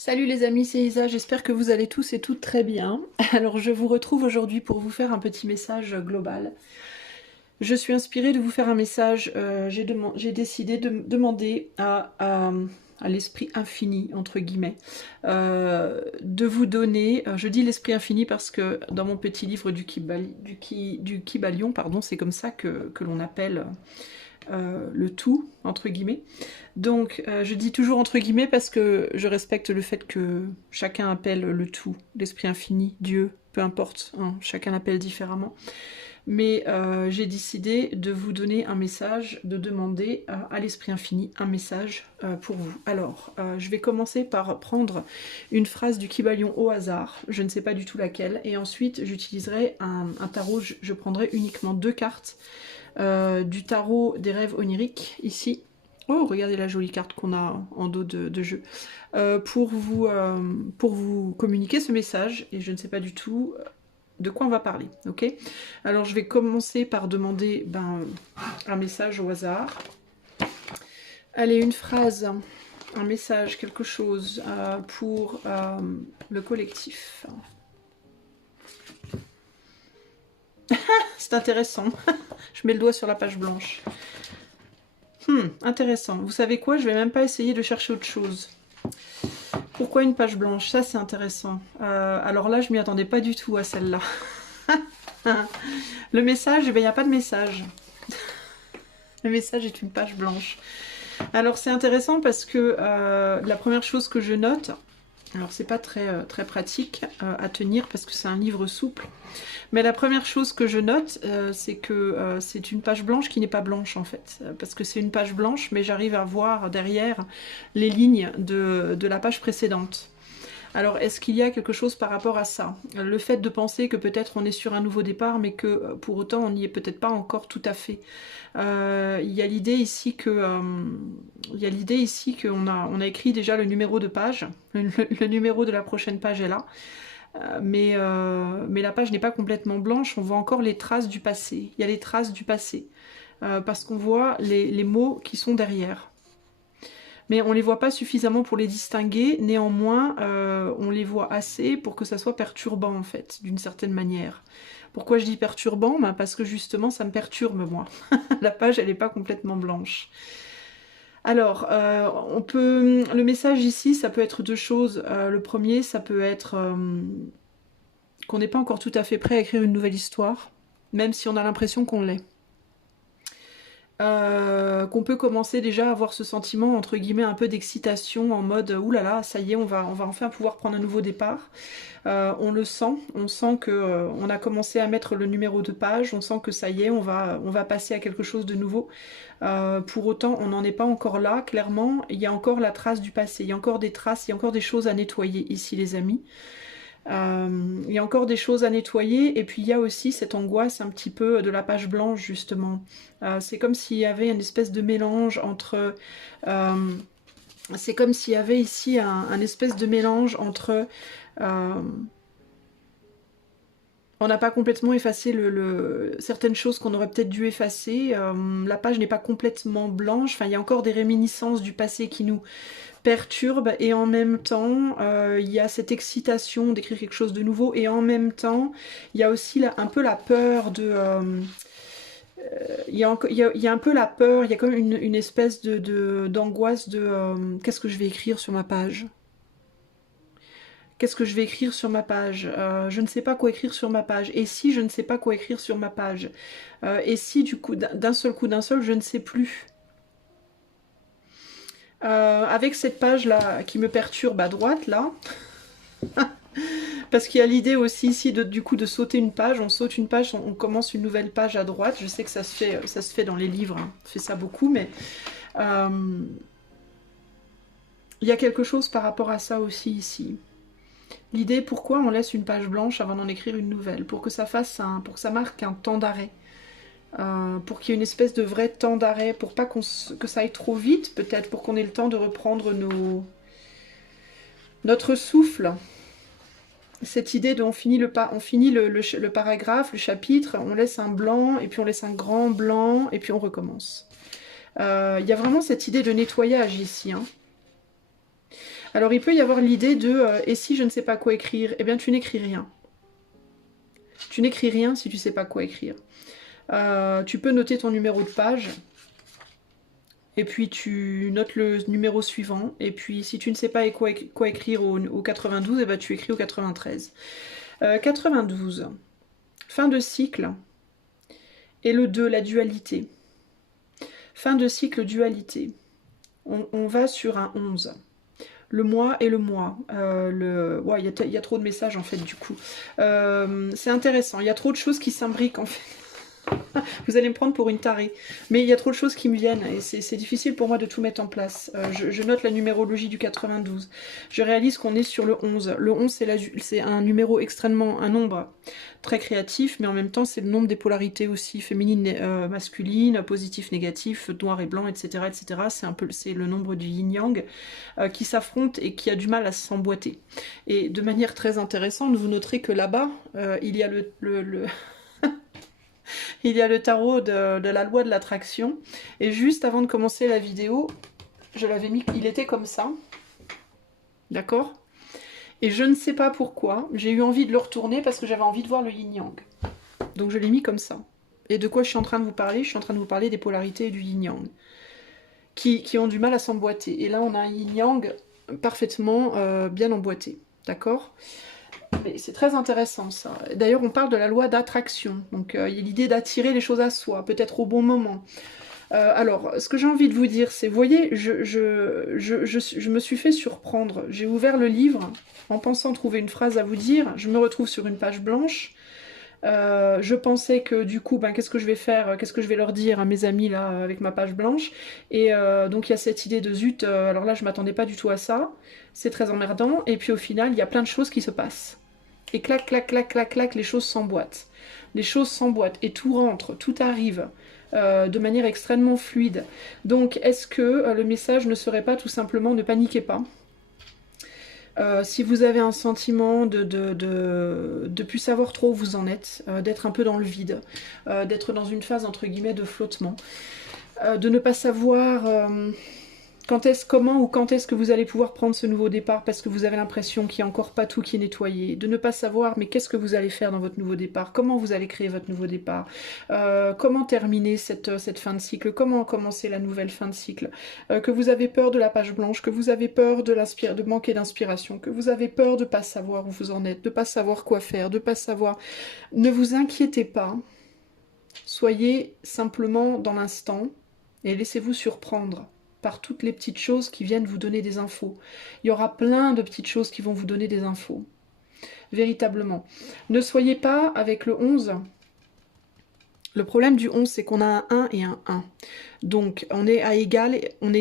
Salut les amis, c'est Isa, j'espère que vous allez tous et toutes très bien. Alors je vous retrouve aujourd'hui pour vous faire un petit message global. Je suis inspirée de vous faire un message, j'ai décidé de demander à l'esprit infini, entre guillemets, de vous donner, je dis l'esprit infini parce que dans mon petit livre du Kybalion, pardon, c'est comme ça que l'on appelle le tout, entre guillemets. Donc, je dis toujours entre guillemets parce que je respecte le fait que chacun appelle le tout, l'esprit infini, Dieu, peu importe, hein, chacun l'appelle différemment. Mais j'ai décidé de vous donner un message, de demander à l'esprit infini un message pour vous. Alors, je vais commencer par prendre une phrase du Kybalion au hasard, je ne sais pas du tout laquelle, et ensuite j'utiliserai un tarot, je prendrai uniquement 2 cartes du tarot des rêves oniriques, ici. Oh, regardez la jolie carte qu'on a en dos de jeu. Pour vous communiquer ce message, et je ne sais pas du tout de quoi on va parler, ok? Alors je vais commencer par demander un message au hasard. Allez, une phrase, un message, quelque chose pour le collectif. C'est intéressant. Je mets le doigt sur la page blanche. Intéressant. Vous savez quoi? Je vais même pas essayer de chercher autre chose. Pourquoi une page blanche? Ça, c'est intéressant. Alors là, je m'y attendais pas du tout à celle-là. Le message, eh bien, il n'y a pas de message. Le message est une page blanche. Alors, c'est intéressant parce que la première chose que je note, alors c'est pas très pratique à tenir parce que c'est un livre souple, mais la première chose que je note, c'est que c'est une page blanche qui n'est pas blanche en fait, parce que c'est une page blanche, mais j'arrive à voir derrière les lignes de la page précédente. Alors, est-ce qu'il y a quelque chose par rapport à ça? Le fait de penser que peut-être on est sur un nouveau départ, mais que pour autant on n'y est peut-être pas encore tout à fait. Il y a l'idée ici qu'on a écrit déjà le numéro de page, le numéro de la prochaine page est là. Mais la page n'est pas complètement blanche, on voit encore les traces du passé. Il y a les traces du passé, parce qu'on voit les mots qui sont derrière. Mais on ne les voit pas suffisamment pour les distinguer, néanmoins on les voit assez pour que ça soit perturbant en fait, d'une certaine manière. Pourquoi je dis perturbant? Parce que justement ça me perturbe moi. La page elle n'est pas complètement blanche. Alors, le message ici, ça peut être deux choses. Le premier, ça peut être qu'on n'est pas encore tout à fait prêt à écrire une nouvelle histoire, même si on a l'impression qu'on l'est. Qu'on peut commencer déjà à avoir ce sentiment, entre guillemets, un peu d'excitation, en mode « oulala, ça y est, on va enfin pouvoir prendre un nouveau départ ». On le sent, on sent que on a commencé à mettre le numéro de page, on sent que ça y est, on va passer à quelque chose de nouveau. Pour autant, on n'en est pas encore là, clairement, il y a encore la trace du passé, il y a encore des traces, il y a encore des choses à nettoyer ici, les amis. Il y a encore des choses à nettoyer, et puis il y a aussi cette angoisse un petit peu de la page blanche, justement. C'est comme s'il y avait une espèce de mélange entre... c'est comme s'il y avait ici un espèce de mélange entre... on n'a pas complètement effacé certaines choses qu'on aurait peut-être dû effacer. La page n'est pas complètement blanche. Enfin, il y a encore des réminiscences du passé qui nous perturbent. Et en même temps, il y a cette excitation d'écrire quelque chose de nouveau. Et en même temps, il y a aussi un peu la peur de... il y a un peu la peur, il y a comme une espèce d'angoisse de qu'est-ce que je vais écrire sur ma page? Qu'est-ce que je vais écrire sur ma page? Je ne sais pas quoi écrire sur ma page. Et si je ne sais pas quoi écrire sur ma page? Et si du coup, d'un seul coup, je ne sais plus? Avec cette page-là qui me perturbe à droite, là, parce qu'il y a l'idée aussi ici du coup de sauter une page. On saute une page, on commence une nouvelle page à droite. Je sais que ça se fait dans les livres, hein. On fait ça beaucoup, mais il y a quelque chose par rapport à ça aussi ici. L'idée, pourquoi on laisse une page blanche avant d'en écrire une nouvelle? Pour que ça pour que ça marque un temps d'arrêt. Pour qu'il y ait une espèce de vrai temps d'arrêt, pour pas que ça aille trop vite, peut-être, pour qu'on ait le temps de reprendre notre souffle. Cette idée de on finit le paragraphe, le chapitre, on laisse un blanc, et puis on laisse un grand blanc, et puis on recommence. Il y a vraiment cette idée de nettoyage ici, hein. Alors il peut y avoir l'idée de et si je ne sais pas quoi écrire, eh bien tu n'écris rien. Tu n'écris rien si tu ne sais pas quoi écrire. Tu peux noter ton numéro de page, et puis tu notes le numéro suivant, et puis si tu ne sais pas quoi écrire au 92, eh ben tu écris au 93. 92, fin de cycle, et le 2, la dualité. Fin de cycle, dualité. On va sur un 11. Le mois et le mois. Ouais, il y a trop de messages en fait du coup. C'est intéressant, il y a trop de choses qui s'imbriquent en fait. Vous allez me prendre pour une tarée. Mais il y a trop de choses qui me viennent et c'est difficile pour moi de tout mettre en place. Je note la numérologie du 92. Je réalise qu'on est sur le 11. Le 11, c'est un numéro extrêmement, un nombre très créatif, mais en même temps, c'est le nombre des polarités aussi, féminine, masculine, positif, négatif, noir et blanc, etc. etc. C'est le nombre du yin-yang qui s'affrontent et qui a du mal à s'emboîter. Et de manière très intéressante, vous noterez que là-bas, il y a il y a le tarot de la loi de l'attraction. Et juste avant de commencer la vidéo, je l'avais mis, il était comme ça. D'accord? Et je ne sais pas pourquoi, j'ai eu envie de le retourner parce que j'avais envie de voir le yin-yang. Donc je l'ai mis comme ça. Et de quoi je suis en train de vous parler? Je suis en train de vous parler des polarités et du yin-yang. Qui ont du mal à s'emboîter. Et là, on a un yin-yang parfaitement bien emboîté. D'accord? C'est très intéressant ça. D'ailleurs, on parle de la loi d'attraction. Donc, il y a l'idée d'attirer les choses à soi, peut-être au bon moment. Alors, ce que j'ai envie de vous dire, c'est, vous voyez, je me suis fait surprendre. J'ai ouvert le livre en pensant trouver une phrase à vous dire. Je me retrouve sur une page blanche. Je pensais que du coup, ben, qu'est-ce que je vais faire, qu'est-ce que je vais leur dire à mes amis là avec ma page blanche. Et donc il y a cette idée de zut, alors là je m'attendais pas du tout à ça, c'est très emmerdant. Et puis au final, il y a plein de choses qui se passent. Et clac, clac, clac, clac, clac, les choses s'emboîtent. Les choses s'emboîtent et tout rentre, tout arrive de manière extrêmement fluide. Donc est-ce que le message ne serait pas tout simplement ne paniquez pas? Si vous avez un sentiment de plus savoir trop où vous en êtes, d'être un peu dans le vide, d'être dans une phase entre guillemets de flottement, de ne pas savoir comment ou quand est-ce que vous allez pouvoir prendre ce nouveau départ parce que vous avez l'impression qu'il n'y a encore pas tout qui est nettoyé, de ne pas savoir mais qu'est-ce que vous allez faire dans votre nouveau départ, comment vous allez créer votre nouveau départ, comment terminer cette fin de cycle, comment commencer la nouvelle fin de cycle, que vous avez peur de la page blanche, que vous avez peur de manquer d'inspiration, que vous avez peur de ne pas savoir où vous en êtes, de ne pas savoir quoi faire, de ne pas savoir... Ne vous inquiétez pas, soyez simplement dans l'instant et laissez-vous surprendre par toutes les petites choses qui viennent vous donner des infos. Il y aura plein de petites choses qui vont vous donner des infos. Véritablement. Ne soyez pas avec le 11. Le problème du 11, c'est qu'on a un 1 et un 1. Donc, on est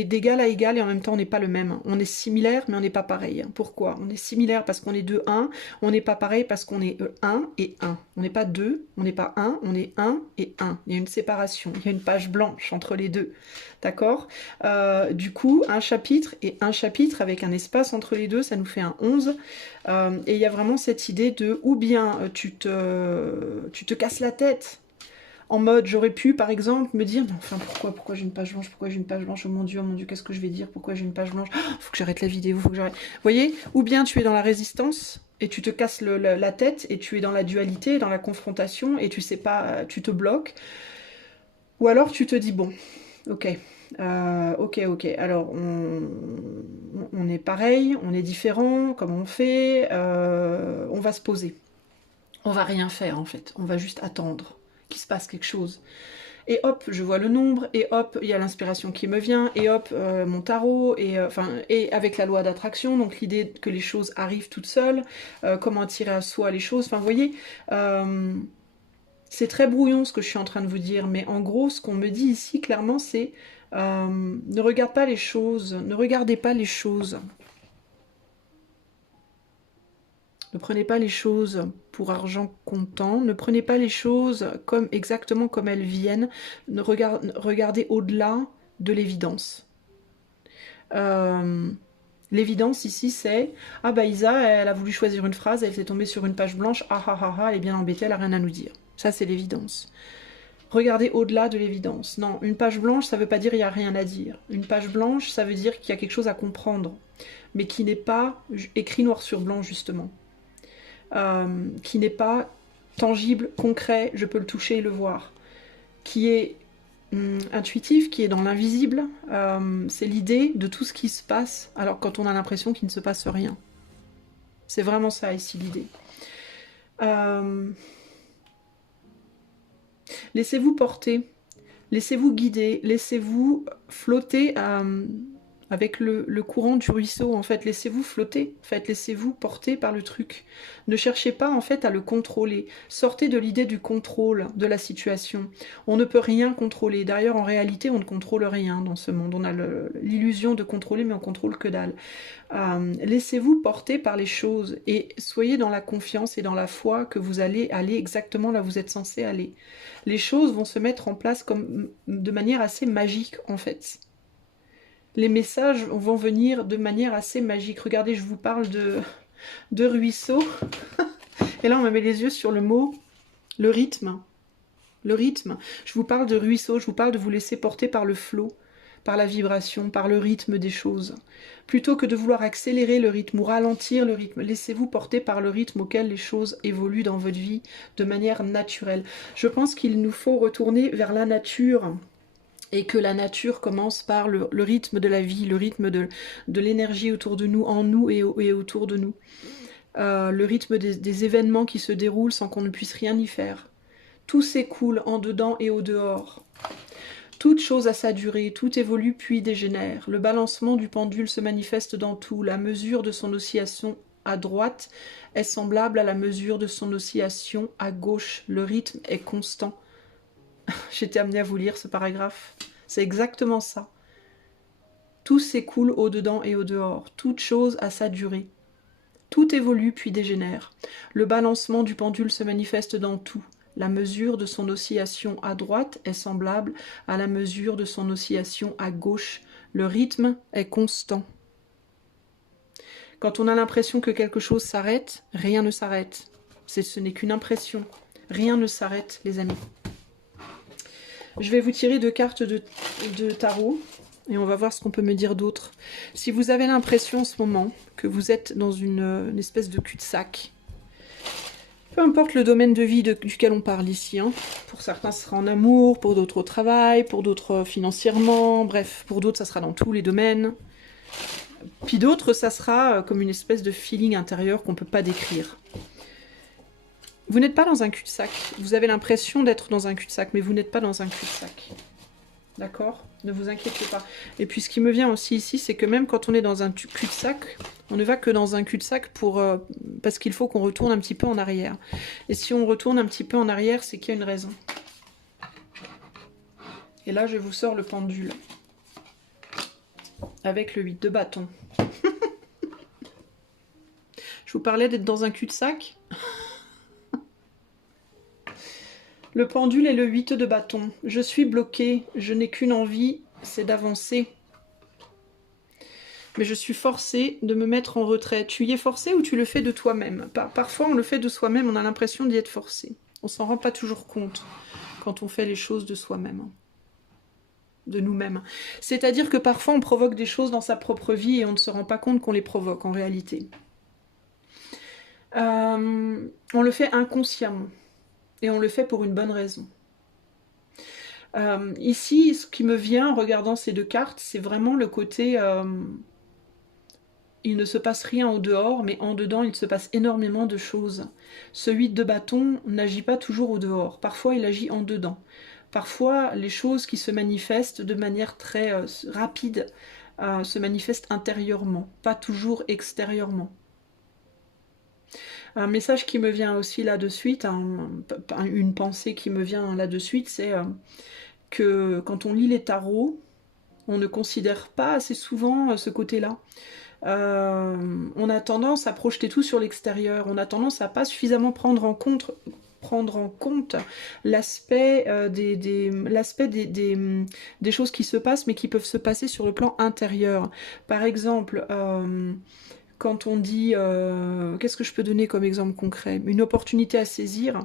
d'égal à égal et en même temps, on n'est pas le même. On est similaire, mais on n'est pas pareil. Pourquoi? On est similaire parce qu'on est 2, 1. On n'est pas pareil parce qu'on est 1 et 1. On n'est pas 2, on n'est pas 1, on est 1 et 1. Il y a une séparation, il y a une page blanche entre les deux. D'accord? Du coup, un chapitre et un chapitre avec un espace entre les deux, ça nous fait un 11. Et il y a vraiment cette idée de, ou bien tu te casses la tête, en mode, j'aurais pu, par exemple, me dire, mais enfin, pourquoi j'ai une page blanche, pourquoi j'ai une page blanche, oh mon Dieu, qu'est-ce que je vais dire, pourquoi j'ai une page blanche, faut que j'arrête la vidéo, faut que j'arrête. Vous voyez, ou bien tu es dans la résistance, et tu te casses la tête, et tu es dans la dualité, dans la confrontation, et tu sais pas, tu te bloques, ou alors tu te dis, bon, ok, ok, alors on est pareil, on est différent, comment on fait, on va se poser. On va rien faire en fait, on va juste attendre qu'il se passe quelque chose. Et hop, je vois le nombre, et hop, il y a l'inspiration qui me vient, et hop, mon tarot, et avec la loi d'attraction, donc l'idée que les choses arrivent toutes seules, comment attirer à soi les choses, enfin vous voyez, c'est très brouillon ce que je suis en train de vous dire, mais en gros, ce qu'on me dit ici, clairement, c'est ne regarde pas les choses, ne regardez pas les choses. Ne prenez pas les choses pour argent comptant, ne prenez pas les choses exactement comme elles viennent, regardez au-delà de l'évidence. L'évidence ici c'est « Ah bah Isa, elle a voulu choisir une phrase, elle s'est tombée sur une page blanche, ah ah ah ah, elle est bien embêtée, elle a rien à nous dire. » Ça c'est l'évidence. Regardez au-delà de l'évidence. Non, une page blanche, ça veut pas dire il n'y a rien à dire. Une page blanche, ça veut dire qu'il y a quelque chose à comprendre. mais qui n'est pas écrit noir sur blanc justement, qui n'est pas tangible, concret, je peux le toucher et le voir, qui est intuitif, qui est dans l'invisible. C'est l'idée de tout ce qui se passe, alors quand on a l'impression qu'il ne se passe rien. C'est vraiment ça ici l'idée. Laissez-vous porter, laissez-vous guider, laissez-vous flotter avec le courant du ruisseau, en fait. Laissez-vous flotter, en fait. Laissez-vous porter par le truc. Ne cherchez pas, en fait, à le contrôler. Sortez de l'idée du contrôle de la situation. On ne peut rien contrôler. D'ailleurs, en réalité, on ne contrôle rien dans ce monde. On a l'illusion de contrôler, mais on contrôle que dalle. Laissez-vous porter par les choses et soyez dans la confiance et dans la foi que vous allez aller exactement là où vous êtes censé aller. Les choses vont se mettre en place de manière assez magique, en fait. Les messages vont venir de manière assez magique. Regardez, je vous parle de ruisseau. Et là, on me met les yeux sur le mot, le rythme. Le rythme. Je vous parle de ruisseau, je vous parle de vous laisser porter par le flot, par la vibration, par le rythme des choses. Plutôt que de vouloir accélérer le rythme ou ralentir le rythme, laissez-vous porter par le rythme auquel les choses évoluent dans votre vie de manière naturelle. Je pense qu'il nous faut retourner vers la nature. Et que la nature commence par le rythme de la vie, le rythme de l'énergie autour de nous, en nous et autour de nous. Le rythme des événements qui se déroulent sans qu'on ne puisse rien y faire. Tout s'écoule en dedans et au dehors. Toute chose a sa durée, tout évolue puis dégénère. Le balancement du pendule se manifeste dans tout. La mesure de son oscillation à droite est semblable à la mesure de son oscillation à gauche. Le rythme est constant. J'étais amenée à vous lire ce paragraphe. C'est exactement ça. Tout s'écoule au-dedans et au-dehors. Toute chose a sa durée. Tout évolue puis dégénère. Le balancement du pendule se manifeste dans tout. La mesure de son oscillation à droite est semblable à la mesure de son oscillation à gauche. Le rythme est constant. Quand on a l'impression que quelque chose s'arrête, rien ne s'arrête. Ce n'est qu'une impression. Rien ne s'arrête, les amis. Je vais vous tirer 2 cartes de tarot et on va voir ce qu'on peut me dire d'autre. Si vous avez l'impression en ce moment que vous êtes dans une espèce de cul-de-sac, peu importe le domaine de vie duquel on parle ici, hein. Pour certains ce sera en amour, pour d'autres au travail, pour d'autres financièrement, bref, pour d'autres ça sera dans tous les domaines. Puis d'autres ça sera comme une espèce de feeling intérieur qu'on ne peut pas décrire. Vous n'êtes pas dans un cul-de-sac. Vous avez l'impression d'être dans un cul-de-sac, mais vous n'êtes pas dans un cul-de-sac. D'accord? Ne vous inquiétez pas. Et puis ce qui me vient aussi ici, c'est que même quand on est dans un cul-de-sac, on ne va que dans un cul-de-sac parce qu'il faut qu'on retourne un petit peu en arrière. Et si on retourne un petit peu en arrière, c'est qu'il y a une raison. Et là, je vous sors le pendule. Avec le 8 de bâton. Je vous parlais d'être dans un cul-de-sac. Le pendule est le 8 de bâton. Je suis bloquée, je n'ai qu'une envie, c'est d'avancer. Mais je suis forcée de me mettre en retrait. Tu y es forcé ou tu le fais de toi-même? Parfois on le fait de soi-même, on a l'impression d'y être forcé. On s'en rend pas toujours compte quand on fait les choses de soi-même. De nous-mêmes. C'est-à-dire que parfois on provoque des choses dans sa propre vie et on ne se rend pas compte qu'on les provoque en réalité. On le fait inconsciemment. Et on le fait pour une bonne raison. Ici, ce qui me vient en regardant ces 2 cartes, c'est vraiment le côté... il ne se passe rien au dehors, mais en dedans, il se passe énormément de choses. Ce 8 de bâton n'agit pas toujours au dehors. Parfois, il agit en dedans. Parfois, les choses qui se manifestent de manière très rapide se manifestent intérieurement, pas toujours extérieurement. Un message qui me vient aussi là de suite, une pensée qui me vient là de suite, c'est que quand on lit les tarots, on ne considère pas assez souvent ce côté-là. On a tendance à projeter tout sur l'extérieur, on a tendance à pas suffisamment prendre en compte l'aspect des choses qui se passent, mais qui peuvent se passer sur le plan intérieur. Par exemple... quand on dit, qu'est-ce que je peux donner comme exemple concret? Une opportunité à saisir,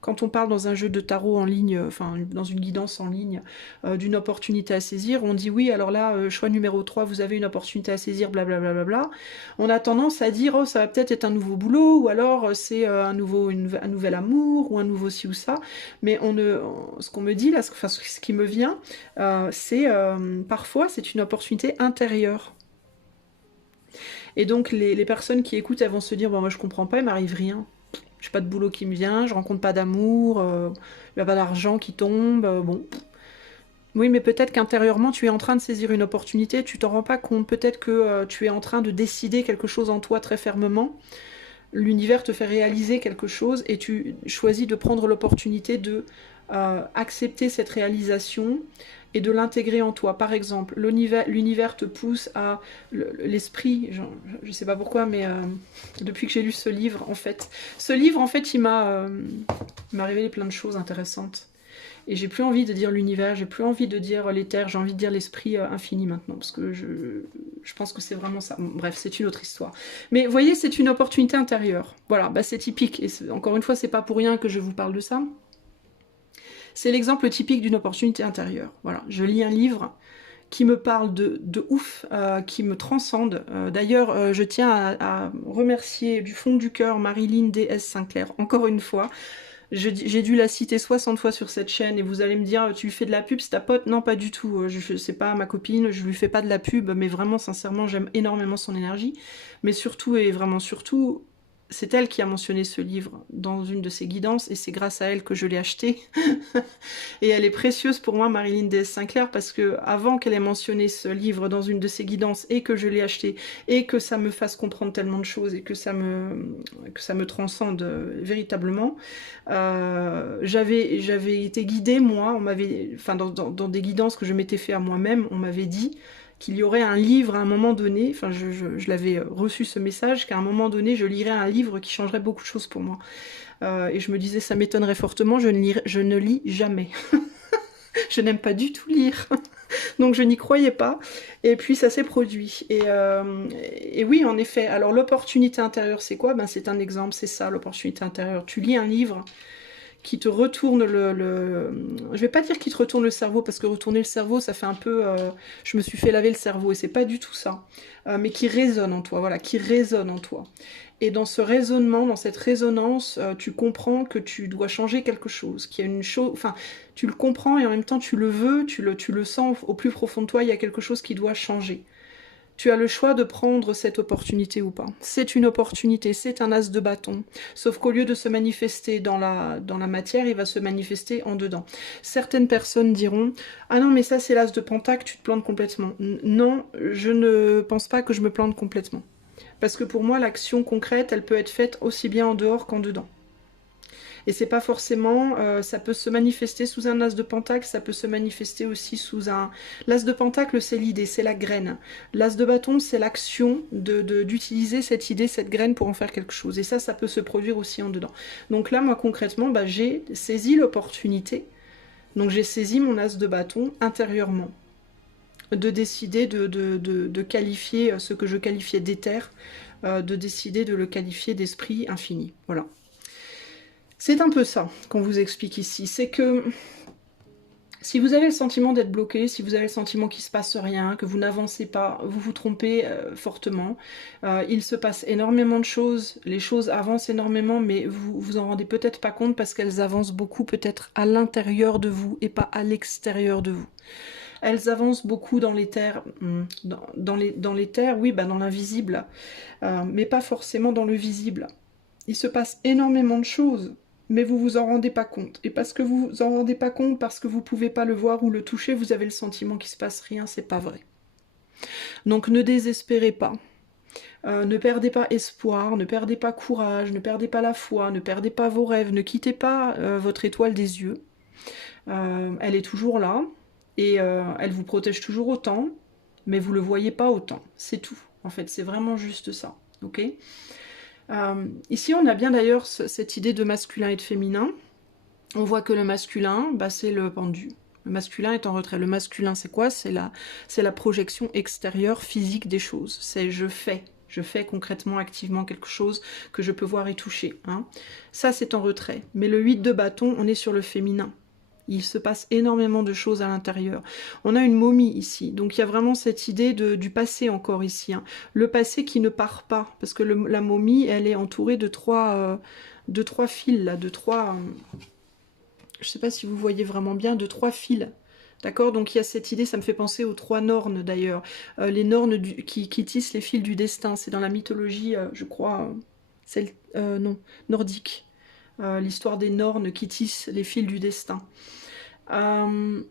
quand on parle dans un jeu de tarot en ligne, enfin dans une guidance en ligne, d'une opportunité à saisir, on dit oui, alors là, choix numéro 3, vous avez une opportunité à saisir, blablabla. Bla, bla, bla. On a tendance à dire, oh, ça va peut-être être un nouveau boulot, ou alors c'est un nouvel amour, ou un nouveau ci ou ça. Mais ce qu'on me dit là, enfin, ce qui me vient, c'est parfois c'est une opportunité intérieure. Et donc les personnes qui écoutent, elles vont se dire, bon, moi je comprends pas, il m'arrive rien. J'ai pas de boulot qui me vient, je rencontre pas d'amour, il n'y a pas d'argent qui tombe, bon. Oui, mais peut-être qu'intérieurement, tu es en train de saisir une opportunité, tu t'en rends pas compte. Peut-être que tu es en train de décider quelque chose en toi très fermement. L'univers te fait réaliser quelque chose et tu choisis de prendre l'opportunité de accepter cette réalisation et de l'intégrer en toi. Par exemple, l'univers te pousse à l'esprit, je sais pas pourquoi, mais depuis que j'ai lu ce livre, en fait, il m'a révélé plein de choses intéressantes. Et j'ai plus envie de dire l'univers, j'ai plus envie de dire l'éther, j'ai envie de dire l'esprit infini maintenant, parce que je pense que c'est vraiment ça. Bon, bref, c'est une autre histoire. Mais vous voyez, c'est une opportunité intérieure. Voilà, bah, c'est typique. Et encore une fois, c'est pas pour rien que je vous parle de ça. C'est l'exemple typique d'une opportunité intérieure. Voilà, je lis un livre qui me parle de ouf, qui me transcende. D'ailleurs, je tiens à remercier du fond du cœur Marilyn D.S. Sinclair, encore une fois. J'ai dû la citer 60 fois sur cette chaîne et vous allez me dire, tu lui fais de la pub, c'est ta pote? Non, pas du tout. C'est pas ma copine, je lui fais pas de la pub, mais vraiment, sincèrement, j'aime énormément son énergie. Mais surtout, et vraiment surtout, c'est elle qui a mentionné ce livre dans une de ses guidances et c'est grâce à elle que je l'ai acheté. Et elle est précieuse pour moi, Marilyn D.S. Sinclair, parce que avant qu'elle ait mentionné ce livre dans une de ses guidances et que je l'ai acheté et que ça me fasse comprendre tellement de choses et que ça me transcende véritablement, j'avais été guidée, moi, dans des guidances que je m'étais fait à moi-même, on m'avait dit qu'il y aurait un livre à un moment donné, enfin je l'avais reçu ce message, qu'à un moment donné je lirais un livre qui changerait beaucoup de choses pour moi. Et je me disais ça m'étonnerait fortement, je ne lis jamais. Je n'aime pas du tout lire. Donc je n'y croyais pas. Et puis ça s'est produit. Et oui, en effet. Alors l'opportunité intérieure, c'est quoi? Ben, c'est un exemple, c'est ça l'opportunité intérieure. Tu lis un livre qui te retourne je vais pas dire qui te retourne le cerveau, parce que retourner le cerveau, ça fait un peu... je me suis fait laver le cerveau, et c'est pas du tout ça. Mais qui résonne en toi, voilà, qui résonne en toi. Et dans ce raisonnement, dans cette résonance, tu comprends que tu dois changer quelque chose, qu'il y a une chose... Enfin, tu le comprends et en même temps tu le veux, tu le sens au plus profond de toi, il y a quelque chose qui doit changer. Tu as le choix de prendre cette opportunité ou pas. C'est une opportunité, c'est un as de bâton. Sauf qu'au lieu de se manifester dans la matière, il va se manifester en dedans. Certaines personnes diront « Ah non, mais ça c'est l'as de pentacle, tu te plantes complètement. » Non, je ne pense pas que je me plante complètement. Parce que pour moi, l'action concrète, elle peut être faite aussi bien en dehors qu'en dedans. Et c'est pas forcément, ça peut se manifester sous un as de pentacle, ça peut se manifester aussi sous un... L'as de pentacle, c'est l'idée, c'est la graine. L'as de bâton, c'est l'action d'utiliser cette idée, cette graine pour en faire quelque chose. Et ça peut se produire aussi en dedans. Donc là, moi, concrètement, bah, j'ai saisi l'opportunité. Donc j'ai saisi mon as de bâton intérieurement. De décider de qualifier ce que je qualifiais d'éther, de décider de le qualifier d'esprit infini. Voilà. C'est un peu ça qu'on vous explique ici, c'est que si vous avez le sentiment d'être bloqué, si vous avez le sentiment qu'il ne se passe rien, que vous n'avancez pas, vous vous trompez fortement, il se passe énormément de choses, les choses avancent énormément, mais vous vous en rendez peut-être pas compte parce qu'elles avancent beaucoup peut-être à l'intérieur de vous et pas à l'extérieur de vous. Elles avancent beaucoup dans l'éther, dans l'éther, oui, bah dans l'invisible, mais pas forcément dans le visible. Il se passe énormément de choses, mais vous vous en rendez pas compte. Et parce que vous vous en rendez pas compte, parce que vous pouvez pas le voir ou le toucher, vous avez le sentiment qu'il se passe rien, c'est pas vrai. Donc ne désespérez pas. Ne perdez pas espoir, ne perdez pas courage, ne perdez pas la foi, ne perdez pas vos rêves, ne quittez pas votre étoile des yeux. Elle est toujours là, et elle vous protège toujours autant, mais vous le voyez pas autant. C'est tout. En fait, c'est vraiment juste ça. Ok ? Ici, on a bien d'ailleurs cette idée de masculin et de féminin. On voit que le masculin, bah, c'est le pendu. Le masculin est en retrait. Le masculin, c'est quoi? C'est la projection extérieure physique des choses. C'est je fais, Je fais concrètement, activement quelque chose que je peux voir et toucher. Hein. Ça, c'est en retrait. Mais le 8 de bâton, on est sur le féminin. Il se passe énormément de choses à l'intérieur. On a une momie ici, donc il y a vraiment cette idée du passé encore ici. Hein. Le passé qui ne part pas, parce que la momie, elle est entourée de trois fils, là, je ne sais pas si vous voyez vraiment bien, de 3 fils. D'accord. Donc il y a cette idée, ça me fait penser aux 3 Nornes d'ailleurs. Les Nornes qui tissent les fils du destin, c'est dans la mythologie, je crois, non, nordique. L'histoire des Nornes qui tissent les fils du destin. Il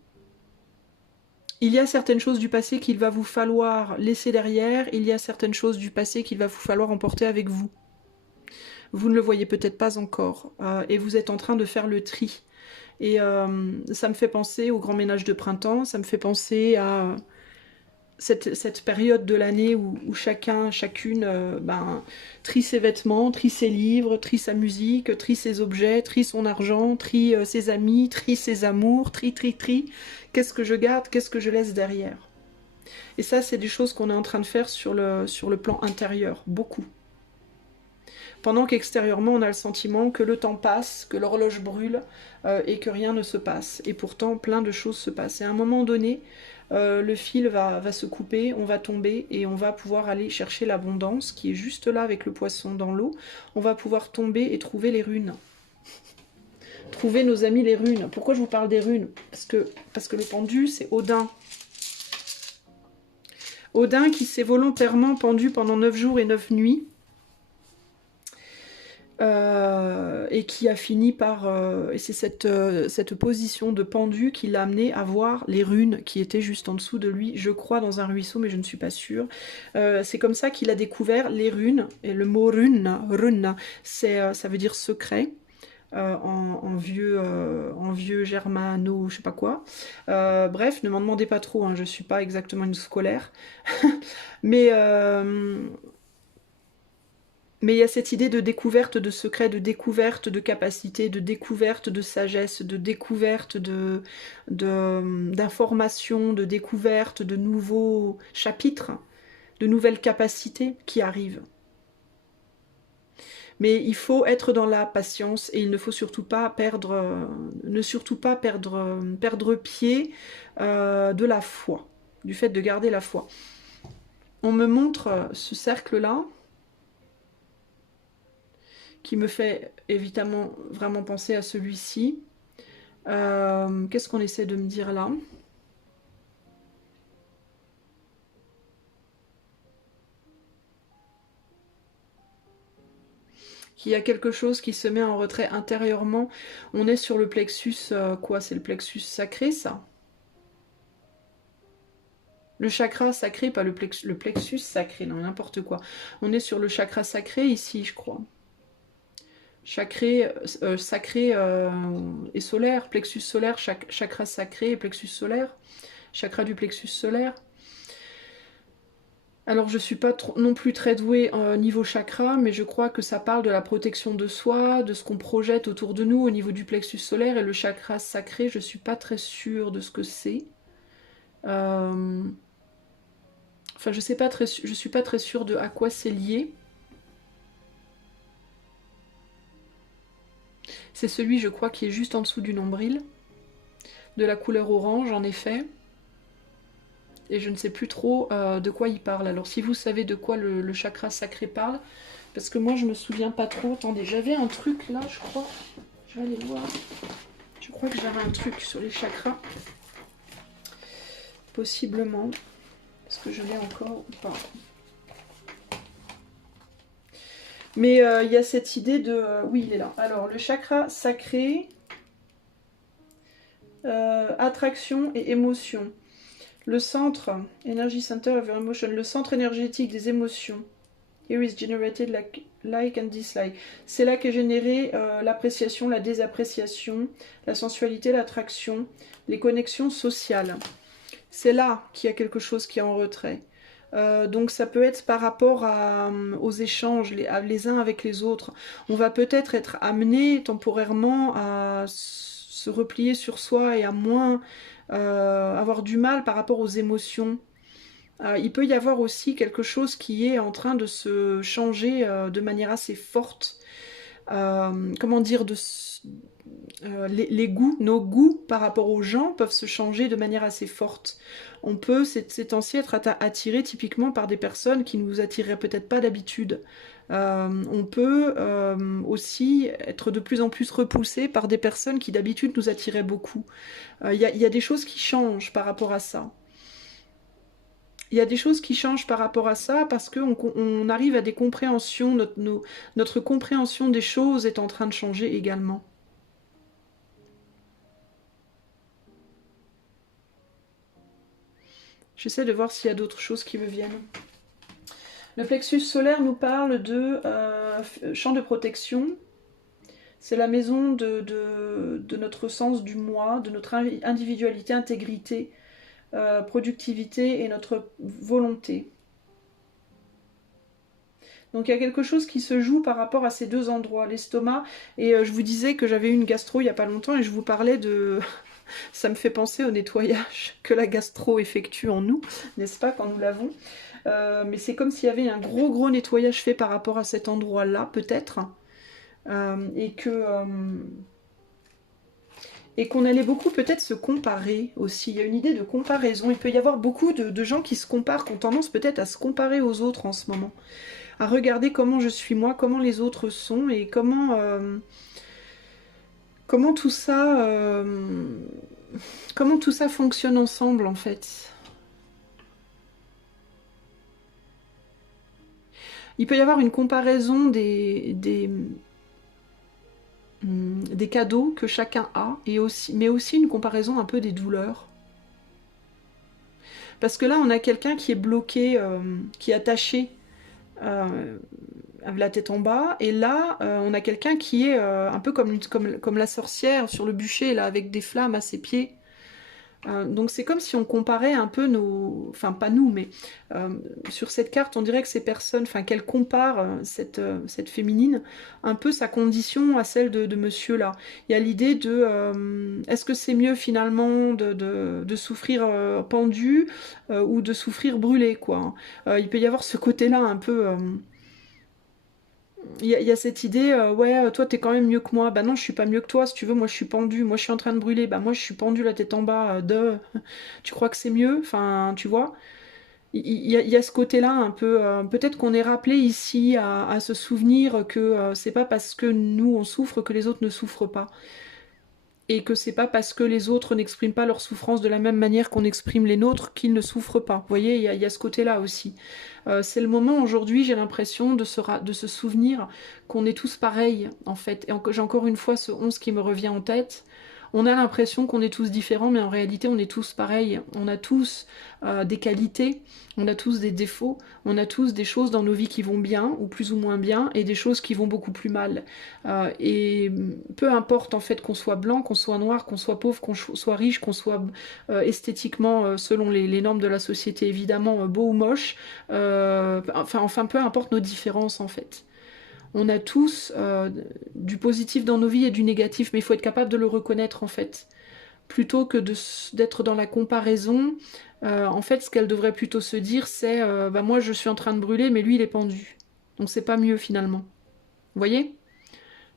y a certaines choses du passé qu'il va vous falloir laisser derrière, il y a certaines choses du passé qu'il va vous falloir emporter avec vous. Vous ne le voyez peut-être pas encore, et vous êtes en train de faire le tri. Et ça me fait penser au grand ménage de printemps, ça me fait penser à cette période de l'année où chacune trie ses vêtements, trie ses livres, trie sa musique, trie ses objets, trie son argent, trie ses amis, trie ses amours, trie. Qu'est-ce que je garde, qu'est-ce que je laisse derrière? Et ça, c'est des choses qu'on est en train de faire sur le plan intérieur, beaucoup. Pendant qu'extérieurement, on a le sentiment que le temps passe, que l'horloge brûle et que rien ne se passe. Et pourtant, plein de choses se passent. Et à un moment donné, le fil va se couper, on va tomber et on va pouvoir aller chercher l'abondance qui est juste là avec le poisson dans l'eau. On va pouvoir tomber et trouver les runes. Trouver nos amis les runes. Pourquoi je vous parle des runes? Parce que le pendu, c'est Odin. Odin qui s'est volontairement pendu pendant 9 jours et 9 nuits. Et qui a fini par... et c'est cette position de pendu qui l'a amené à voir les runes qui étaient juste en dessous de lui, je crois dans un ruisseau, mais je ne suis pas sûre. C'est comme ça qu'il a découvert les runes, et le mot rune, ça veut dire secret. En vieux germano, je sais pas quoi. Bref, ne m'en demandez pas trop, hein, je suis pas exactement une scolaire. Mais il y a cette idée de découverte de secrets, de découverte de capacités, de découverte de sagesse, de découverte d'informations, de découverte de nouveaux chapitres, de nouvelles capacités qui arrivent. Mais il faut être dans la patience et il ne faut surtout pas perdre pied de la foi, du fait de garder la foi. On me montre ce cercle-là, qui me fait évidemment vraiment penser à celui-ci. Qu'est-ce qu'on essaie de me dire là? Qu'il y a quelque chose qui se met en retrait intérieurement. On est sur le plexus, quoi? C'est le plexus sacré, ça? Le chakra sacré, pas le plexus sacré, non, n'importe quoi. On est sur le chakra sacré ici, je crois. Sacré et solaire, plexus solaire, chakra sacré et plexus solaire, chakra du plexus solaire. Alors je suis pas non plus très douée niveau chakra, mais je crois que ça parle de la protection de soi, de ce qu'on projette autour de nous au niveau du plexus solaire, et le chakra sacré, je suis pas très sûre de ce que c'est. Enfin, je suis pas très sûre de à quoi c'est lié. C'est celui, je crois, qui est juste en dessous du nombril, de la couleur orange, en effet. Et je ne sais plus trop de quoi il parle. Alors, si vous savez de quoi le chakra sacré parle, parce que moi, je me souviens pas trop. Attendez, j'avais un truc là, je crois. Je vais aller voir. Je crois que j'avais un truc sur les chakras. Possiblement. Est-ce que je l'ai encore ou pas? Mais il y a cette idée de... oui, il est là. Alors, le chakra sacré, attraction et émotion. Le centre, Energy Center of Emotion, le centre énergétique des émotions. Here is generated like and dislike. C'est là qu'est générée l'appréciation, la désappréciation, la sensualité, l'attraction, les connexions sociales. C'est là qu'il y a quelque chose qui est en retrait. Donc ça peut être par rapport aux échanges les uns avec les autres. On va peut-être être amené temporairement à se replier sur soi et à moins avoir du mal par rapport aux émotions. Il peut y avoir aussi quelque chose qui est en train de se changer de manière assez forte. Comment dire, les goûts, nos goûts par rapport aux gens peuvent se changer de manière assez forte. On peut ces temps-ci être attiré typiquement par des personnes qui nous attireraient peut-être pas d'habitude. On peut aussi être de plus en plus repoussé par des personnes qui d'habitude nous attiraient beaucoup. Y a des choses qui changent par rapport à ça. Il y a des choses qui changent par rapport à ça parce qu'on arrive à des compréhensions, notre compréhension des choses est en train de changer également. J'essaie de voir s'il y a d'autres choses qui me viennent. Le plexus solaire nous parle de champ de protection. C'est la maison de notre sens du moi, de notre individualité, intégrité, productivité et notre volonté. Donc il y a quelque chose qui se joue par rapport à ces deux endroits, l'estomac, et je vous disais que j'avais eu une gastro il n'y a pas longtemps et je vous parlais de... Ça me fait penser au nettoyage que la gastro effectue en nous, n'est-ce pas, quand nous l'avons. Mais c'est comme s'il y avait un gros nettoyage fait par rapport à cet endroit-là, peut-être, et que... et qu'on allait beaucoup peut-être se comparer aussi. Il y a une idée de comparaison. Il peut y avoir beaucoup de gens qui se comparent, qui ont tendance peut-être à se comparer aux autres en ce moment. À regarder comment je suis moi, comment les autres sont et comment tout ça fonctionne ensemble en fait. Il peut y avoir une comparaison des cadeaux que chacun a, mais aussi une comparaison un peu des douleurs. Parce que là, on a quelqu'un qui est bloqué, qui est attaché la tête en bas, et là, on a quelqu'un qui est un peu comme la sorcière sur le bûcher, là, avec des flammes à ses pieds. Donc c'est comme si on comparait un peu nos... Enfin, pas nous, mais sur cette carte, on dirait que ces personnes, enfin, qu'elle compare cette féminine, un peu sa condition à celle de monsieur là. Il y a l'idée de... est-ce que c'est mieux finalement de souffrir pendu ou de souffrir brûlé, quoi. Il peut y avoir ce côté-là un peu... il y a cette idée, ouais, toi t'es quand même mieux que moi. Bah non, je suis pas mieux que toi, si tu veux, moi je suis pendue, moi je suis en train de brûler, bah moi je suis pendue la tête en bas, tu crois que c'est mieux? Enfin, tu vois, il y a ce côté-là un peu, peut-être qu'on est rappelé ici à se souvenir que c'est pas parce que nous on souffre que les autres ne souffrent pas. Et que c'est pas parce que les autres n'expriment pas leur souffrance de la même manière qu'on exprime les nôtres qu'ils ne souffrent pas. Vous voyez, il y a ce côté-là aussi. C'est le moment aujourd'hui, j'ai l'impression, de se souvenir qu'on est tous pareils, en fait. Et j'ai encore une fois ce 11 qui me revient en tête. On a l'impression qu'on est tous différents, mais en réalité, on est tous pareils. On a tous des qualités, on a tous des défauts, on a tous des choses dans nos vies qui vont bien, ou plus ou moins bien, et des choses qui vont beaucoup plus mal. Et peu importe, en fait, qu'on soit blanc, qu'on soit noir, qu'on soit pauvre, qu'on soit riche, qu'on soit esthétiquement, selon les normes de la société, évidemment, beau ou moche, enfin, peu importe nos différences, en fait. On a tous du positif dans nos vies et du négatif, mais il faut être capable de le reconnaître en fait. Plutôt que d'être dans la comparaison, en fait, ce qu'elle devrait plutôt se dire, c'est bah, moi je suis en train de brûler, mais lui il est pendu. Donc c'est pas mieux finalement. Vous voyez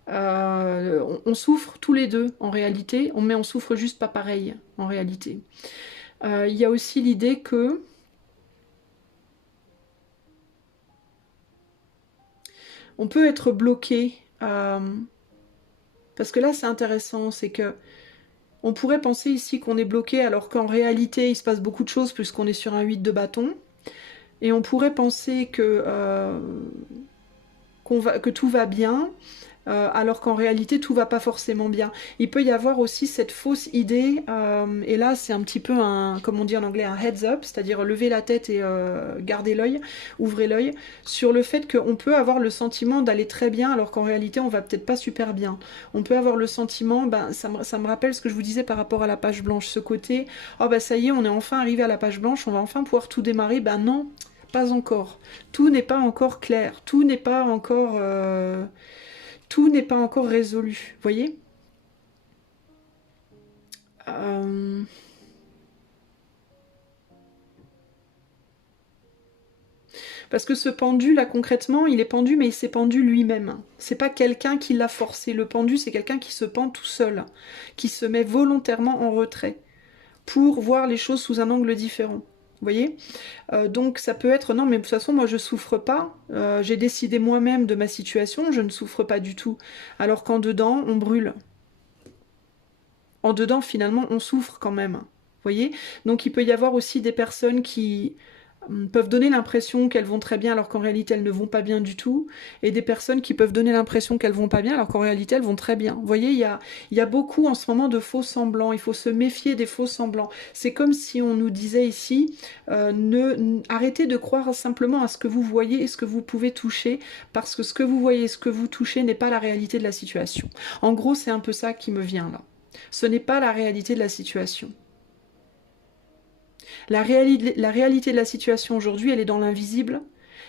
on souffre tous les deux en réalité, mais on souffre juste pas pareil en réalité. Il y a aussi l'idée que on peut être bloqué. Parce que là c'est intéressant, c'est que on pourrait penser ici qu'on est bloqué alors qu'en réalité il se passe beaucoup de choses puisqu'on est sur un 8 de bâton. Et on pourrait penser que tout va bien alors qu'en réalité tout va pas forcément bien. Il peut y avoir aussi cette fausse idée, et là c'est un petit peu un, comme on dit en anglais, un heads up, c'est-à-dire lever la tête et garder l'œil, ouvrir l'œil, sur le fait qu'on peut avoir le sentiment d'aller très bien alors qu'en réalité on va peut-être pas super bien. On peut avoir le sentiment, ben, ça me rappelle ce que je vous disais par rapport à la page blanche, ce côté, oh bah ça y est, on est enfin arrivé à la page blanche, on va enfin pouvoir tout démarrer, ben non, pas encore. Tout n'est pas encore clair, tout n'est pas encore... tout n'est pas encore résolu, vous voyez Parce que ce pendu, là, concrètement, il est pendu, mais il s'est pendu lui-même. C'est pas quelqu'un qui l'a forcé. Le pendu, c'est quelqu'un qui se pend tout seul, qui se met volontairement en retrait pour voir les choses sous un angle différent. Vous voyez, donc ça peut être, non mais de toute façon moi je souffre pas, j'ai décidé moi-même de ma situation, je ne souffre pas du tout. Alors qu'en dedans on brûle. En dedans finalement on souffre quand même. Vous voyez, donc il peut y avoir aussi des personnes qui peuvent donner l'impression qu'elles vont très bien alors qu'en réalité elles ne vont pas bien du tout, et des personnes qui peuvent donner l'impression qu'elles vont pas bien alors qu'en réalité elles vont très bien. Vous voyez, il y a beaucoup en ce moment de faux semblants, il faut se méfier des faux semblants. C'est comme si on nous disait ici, arrêtez de croire simplement à ce que vous voyez et ce que vous pouvez toucher, parce que ce que vous voyez et ce que vous touchez n'est pas la réalité de la situation. En gros, c'est un peu ça qui me vient là. Ce n'est pas la réalité de la situation. La réalité de la situation aujourd'hui, elle est dans l'invisible.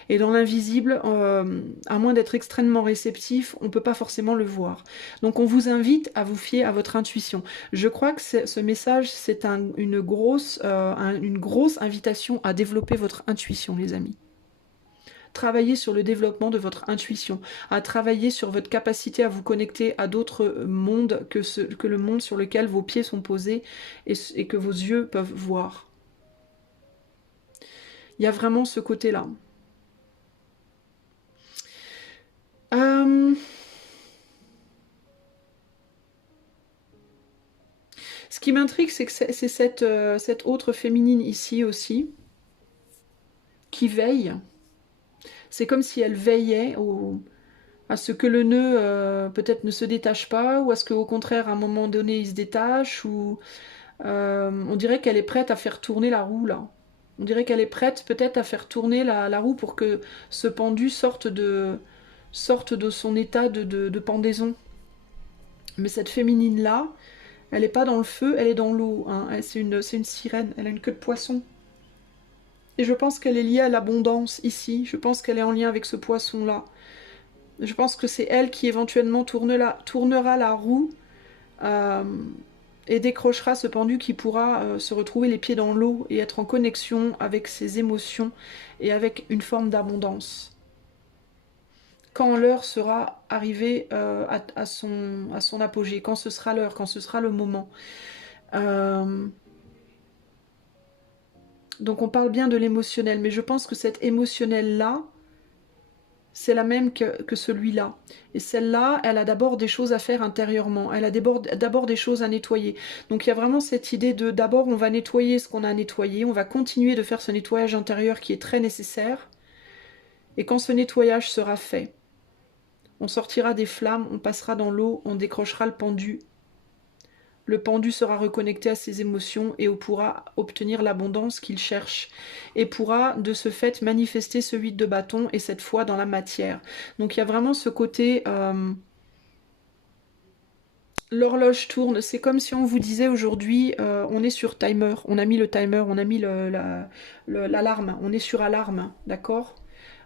Et dans l'invisible, à moins d'être extrêmement réceptif, on ne peut pas forcément le voir. Donc on vous invite à vous fier à votre intuition. Je crois que ce message, c'est une grosse invitation à développer votre intuition, les amis. Travailler sur le développement de votre intuition, à travailler sur votre capacité à vous connecter à d'autres mondes que le monde sur lequel vos pieds sont posés et que vos yeux peuvent voir. Il y a vraiment ce côté-là. Ce qui m'intrigue, c'est que c'est cette autre féminine ici aussi, qui veille. C'est comme si elle veillait à ce que le nœud peut-être ne se détache pas, ou à ce qu'au contraire, à un moment donné, il se détache, ou on dirait qu'elle est prête à faire tourner la roue, là. On dirait qu'elle est prête peut-être à faire tourner la roue pour que ce pendu sorte de son état de pendaison. Mais cette féminine-là, elle n'est pas dans le feu, elle est dans l'eau. Hein. C'est une sirène, elle a une queue de poisson. Et je pense qu'elle est liée à l'abondance ici. Je pense qu'elle est en lien avec ce poisson-là. Je pense que c'est elle qui éventuellement tournera la roue et décrochera ce pendu qui pourra se retrouver les pieds dans l'eau et être en connexion avec ses émotions et avec une forme d'abondance. Quand l'heure sera arrivée à son apogée, quand ce sera l'heure, quand ce sera le moment. Donc on parle bien de l'émotionnel, mais je pense que cet émotionnel-là, c'est la même que celui-là. Et celle-là, elle a d'abord des choses à faire intérieurement, elle a d'abord des choses à nettoyer. Donc il y a vraiment cette idée de d'abord on va nettoyer ce qu'on a nettoyé, on va continuer de faire ce nettoyage intérieur qui est très nécessaire. Et quand ce nettoyage sera fait, on sortira des flammes, on passera dans l'eau, on décrochera le pendu. Le pendu sera reconnecté à ses émotions et on pourra obtenir l'abondance qu'il cherche. Et pourra de ce fait manifester ce 8 de bâton et cette fois dans la matière. Donc il y a vraiment ce côté... l'horloge tourne, c'est comme si on vous disait aujourd'hui, on est sur timer, on a mis le timer, on a mis l'alarme, on est sur alarme, d'accord ?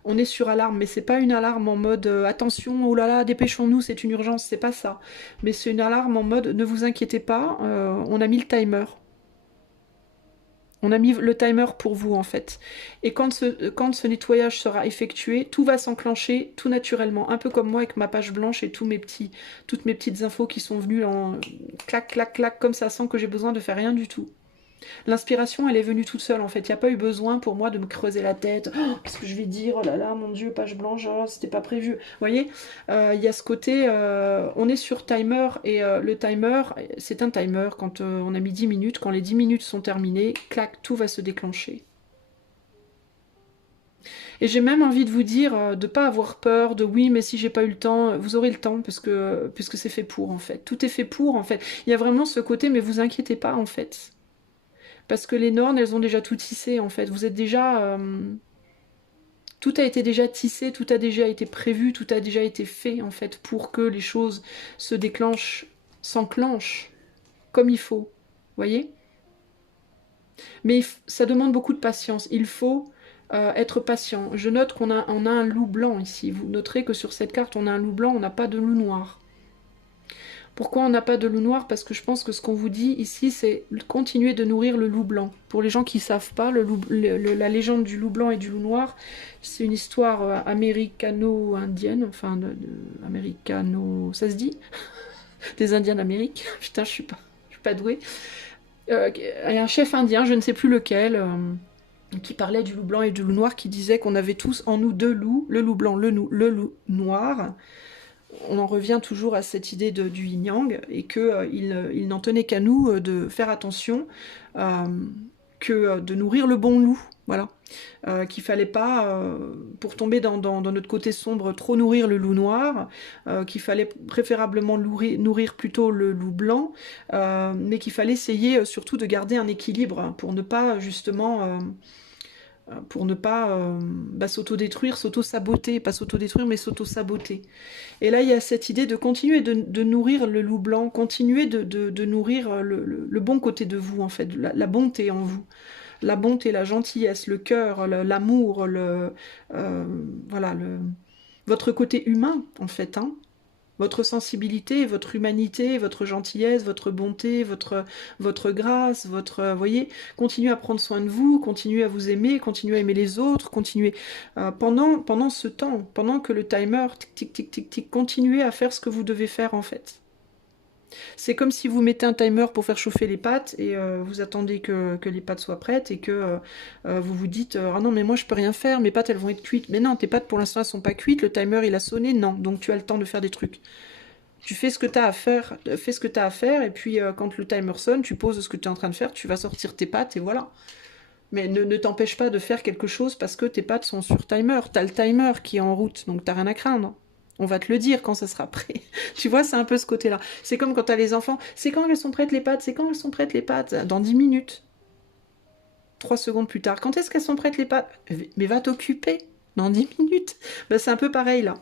On est sur alarme, mais c'est pas une alarme en mode attention, oh là là, dépêchons-nous, c'est une urgence, c'est pas ça. Mais c'est une alarme en mode ne vous inquiétez pas, on a mis le timer. On a mis le timer pour vous en fait. Et quand ce nettoyage sera effectué, tout va s'enclencher tout naturellement. Un peu comme moi avec ma page blanche et toutes mes petites infos qui sont venues en clac, clac, clac, comme ça, sans que j'ai besoin de faire rien du tout. L'inspiration, elle est venue toute seule en fait. Il n'y a pas eu besoin pour moi de me creuser la tête. Oh, qu'est-ce que je vais dire? Oh là là, mon Dieu, page blanche, oh, c'était pas prévu. Vous voyez, il y a ce côté, on est sur timer et le timer, c'est un timer quand on a mis 10 minutes. Quand les 10 minutes sont terminées, clac, tout va se déclencher. Et j'ai même envie de vous dire de ne pas avoir peur, de oui, mais si j'ai pas eu le temps, vous aurez le temps puisque c'est fait pour en fait. Tout est fait pour en fait. Il y a vraiment ce côté, mais vous inquiétez pas en fait. Parce que les nornes, elles ont déjà tout tissé, en fait. Vous êtes déjà... tout a été déjà tissé, tout a déjà été prévu, tout a déjà été fait, en fait, pour que les choses se déclenchent, s'enclenchent, comme il faut. Vous voyez? Mais ça demande beaucoup de patience. Il faut être patient. Je note qu'on a un loup blanc ici. Vous noterez que sur cette carte, on a un loup blanc, on n'a pas de loup noir. Pourquoi on n'a pas de loup noir? Parce que je pense que ce qu'on vous dit ici, c'est continuer de nourrir le loup blanc. Pour les gens qui ne savent pas, la légende du loup blanc et du loup noir, c'est une histoire américano-indienne, enfin américano... ça se dit? Des Indiens d'Amérique. Putain, je suis pas douée. Et un chef indien, je ne sais plus lequel, qui parlait du loup blanc et du loup noir, qui disait qu'on avait tous en nous deux loups, le loup blanc, le loup noir. On en revient toujours à cette idée du yin-yang, et qu'il n'en tenait qu'à nous de faire attention, que de nourrir le bon loup, voilà. Qu'il fallait pas, pour tomber dans notre côté sombre, trop nourrir le loup noir, qu'il fallait préférablement nourrir plutôt le loup blanc, mais qu'il fallait essayer surtout de garder un équilibre, hein, pour ne pas justement... s'auto-détruire, s'auto-saboter, pas s'auto-détruire, mais s'auto-saboter. Et là, il y a cette idée de continuer de nourrir le loup blanc, continuer de nourrir le bon côté de vous, en fait, la bonté en vous. La bonté, la gentillesse, le cœur, l'amour, voilà, votre côté humain, en fait, hein. Votre sensibilité, votre humanité, votre gentillesse, votre bonté, votre grâce, voyez, continuez à prendre soin de vous, continuez à vous aimer, continuez à aimer les autres, continuez, pendant ce temps, pendant que le timer, tic, tic, tic, tic, tic, continuez à faire ce que vous devez faire, en fait. C'est comme si vous mettez un timer pour faire chauffer les pâtes et vous attendez que les pâtes soient prêtes et que vous vous dites ah non mais moi je peux rien faire, mes pâtes elles vont être cuites. Mais non, tes pâtes pour l'instant elles sont pas cuites, le timer il a sonné, non, donc tu as le temps de faire des trucs. Tu fais ce que tu as à faire, fais ce que tu as à faire et puis quand le timer sonne, tu poses ce que tu es en train de faire, tu vas sortir tes pâtes et voilà. Mais ne t'empêche pas de faire quelque chose parce que tes pâtes sont sur timer. T'as le timer qui est en route, donc t'as rien à craindre. On va te le dire quand ça sera prêt. Tu vois, c'est un peu ce côté-là. C'est comme quand t'as les enfants. C'est quand elles sont prêtes les pâtes? C'est quand elles sont prêtes les pâtes? Dans 10 minutes. 3 secondes plus tard. Quand est-ce qu'elles sont prêtes les pâtes? Mais va t'occuper. Dans 10 minutes. Ben, c'est un peu pareil là.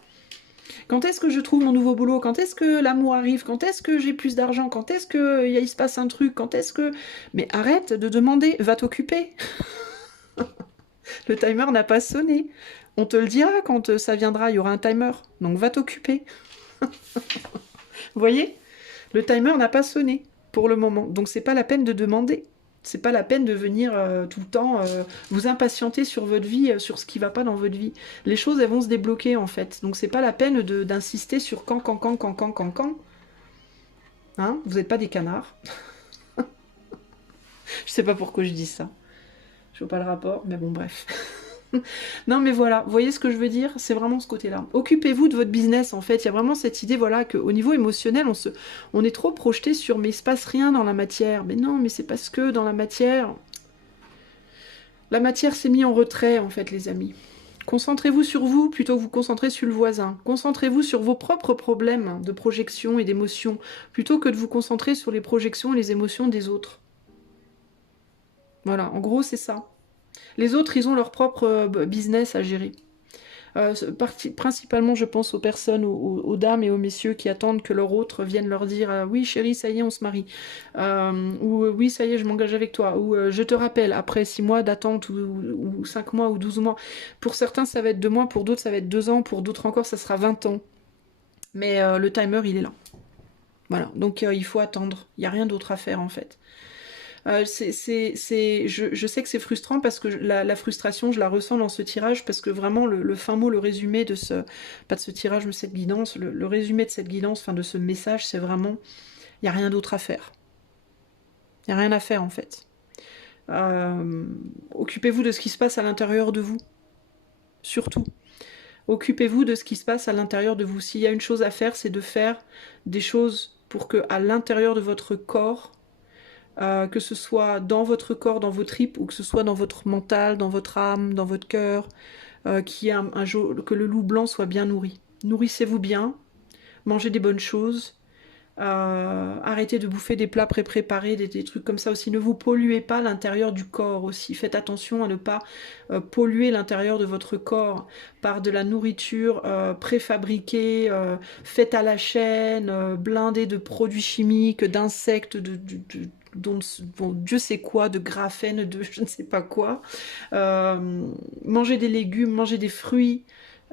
Quand est-ce que je trouve mon nouveau boulot? Quand est-ce que l'amour arrive? Quand est-ce que j'ai plus d'argent? Quand est-ce qu'il se passe un truc? Quand est-ce que... Mais arrête de demander. Va t'occuper. Le timer n'a pas sonné. On te le dira quand ça viendra, il y aura un timer. Donc va t'occuper. Vous voyez? Le timer n'a pas sonné pour le moment. Donc c'est pas la peine de demander. C'est pas la peine de venir tout le temps vous impatienter sur votre vie, sur ce qui va pas dans votre vie. Les choses, elles vont se débloquer en fait. Donc c'est pas la peine d'insister sur quand. Hein? Vous n'êtes pas des canards. Je sais pas pourquoi je dis ça. Je vois pas le rapport, mais bon, bref. Non, mais voilà, vous voyez ce que je veux dire? C'est vraiment ce côté-là. Occupez-vous de votre business, en fait. Il y a vraiment cette idée, voilà, qu'au niveau émotionnel, on est trop projeté sur « mais il se passe rien dans la matière ». Mais non, mais c'est parce que dans la matière s'est mise en retrait, en fait, les amis. Concentrez-vous sur vous plutôt que vous concentrer sur le voisin. Concentrez-vous sur vos propres problèmes de projection et d'émotion plutôt que de vous concentrer sur les projections et les émotions des autres. Voilà, en gros, c'est ça. Les autres, ils ont leur propre business à gérer. Principalement, je pense aux personnes, aux dames et aux messieurs qui attendent que leur autre vienne leur dire oui chérie, ça y est, on se marie. Ou oui, ça y est, je m'engage avec toi. Ou je te rappelle, après 6 mois d'attente, ou 5 mois, ou 12 mois. Pour certains, ça va être 2 mois, pour d'autres, ça va être 2 ans, pour d'autres encore, ça sera 20 ans. Mais le timer, il est là. Voilà, donc il faut attendre. Il n'y a rien d'autre à faire, en fait. Je sais que c'est frustrant parce que la frustration, je la ressens dans ce tirage parce que vraiment le fin mot, le résumé de pas de ce tirage, mais cette guidance, le résumé de cette guidance, enfin de ce message, c'est vraiment, il n'y a rien d'autre à faire. Il n'y a rien à faire en fait. Occupez-vous de ce qui se passe à l'intérieur de vous. Surtout. Occupez-vous de ce qui se passe à l'intérieur de vous. S'il y a une chose à faire, c'est de faire des choses pour que à l'intérieur de votre corps, que ce soit dans votre corps, dans vos tripes, ou que ce soit dans votre mental, dans votre âme, dans votre cœur, que le loup blanc soit bien nourri. Nourrissez-vous bien, mangez des bonnes choses, arrêtez de bouffer des plats pré-préparés, des trucs comme ça aussi. Ne vous polluez pas l'intérieur du corps aussi. Faites attention à ne pas polluer l'intérieur de votre corps par de la nourriture préfabriquée, faite à la chaîne, blindée de produits chimiques, d'insectes, dont Dieu sait quoi, de graphène, de je ne sais pas quoi. Mangez des légumes, mangez des fruits,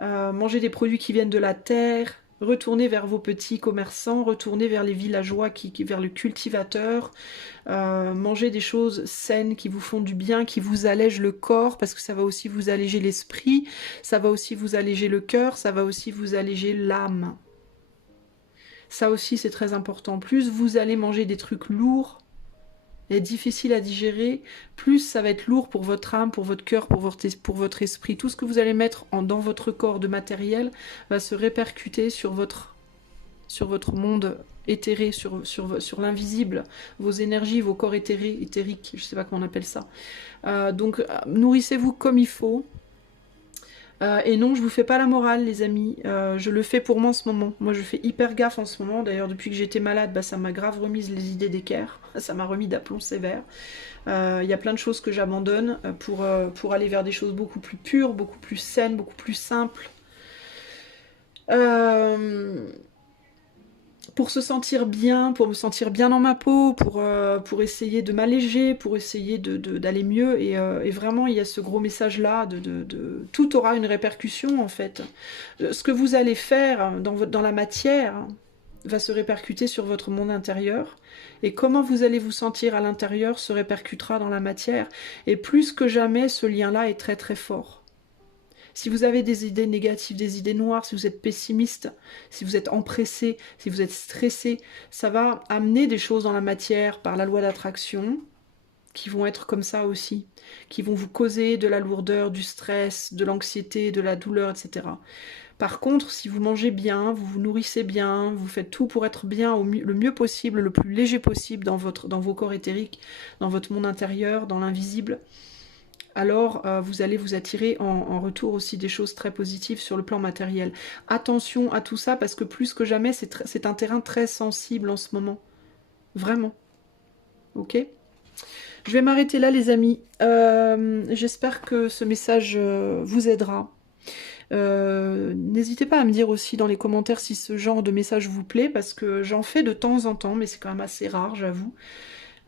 mangez des produits qui viennent de la terre. Retournez vers vos petits commerçants, retournez vers les villageois, vers le cultivateur. Mangez des choses saines qui vous font du bien, qui vous allègent le corps, parce que ça va aussi vous alléger l'esprit, ça va aussi vous alléger le cœur, ça va aussi vous alléger l'âme. Ça aussi, c'est très important. Plus vous allez manger des trucs lourds et difficiles à digérer, plus ça va être lourd pour votre âme, pour votre cœur, pour votre esprit. Tout ce que vous allez mettre dans votre corps de matériel va se répercuter sur votre monde éthéré, sur l'invisible, vos énergies, vos corps éthériques, je ne sais pas comment on appelle ça. Donc, nourrissez-vous comme il faut. Et non, je vous fais pas la morale, les amis. Je le fais pour moi en ce moment. Moi, je fais hyper gaffe en ce moment. D'ailleurs, depuis que j'étais malade, ça m'a grave remise les idées d'équerre. Ça m'a remis d'aplomb sévère. Il y a plein de choses que j'abandonne pour aller vers des choses beaucoup plus pures, beaucoup plus saines, beaucoup plus simples. Pour se sentir bien, pour me sentir bien dans ma peau, pour essayer de m'alléger, pour essayer d'aller mieux. Et vraiment, il y a ce gros message-là, tout aura une répercussion, en fait. Ce que vous allez faire dans la matière va se répercuter sur votre monde intérieur. Et comment vous allez vous sentir à l'intérieur se répercutera dans la matière. Et plus que jamais, ce lien-là est très très fort. Si vous avez des idées négatives, des idées noires, si vous êtes pessimiste, si vous êtes empressé, si vous êtes stressé, ça va amener des choses dans la matière par la loi d'attraction qui vont être comme ça aussi, qui vont vous causer de la lourdeur, du stress, de l'anxiété, de la douleur, etc. Par contre, si vous mangez bien, vous vous nourrissez bien, vous faites tout pour être bien le mieux possible, le plus léger possible dans vos corps éthériques, dans votre monde intérieur, dans l'invisible, alors vous allez vous attirer en retour aussi des choses très positives sur le plan matériel. Attention à tout ça parce que plus que jamais, c'est un terrain très sensible en ce moment. Vraiment. Ok ? Je vais m'arrêter là, les amis. J'espère que ce message vous aidera. N'hésitez pas à me dire aussi dans les commentaires si ce genre de message vous plaît, parce que j'en fais de temps en temps, mais c'est quand même assez rare, j'avoue.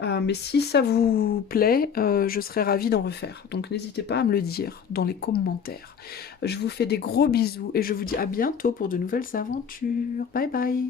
Mais si ça vous plaît, je serais ravie d'en refaire. Donc n'hésitez pas à me le dire dans les commentaires. Je vous fais des gros bisous et je vous dis à bientôt pour de nouvelles aventures. Bye bye!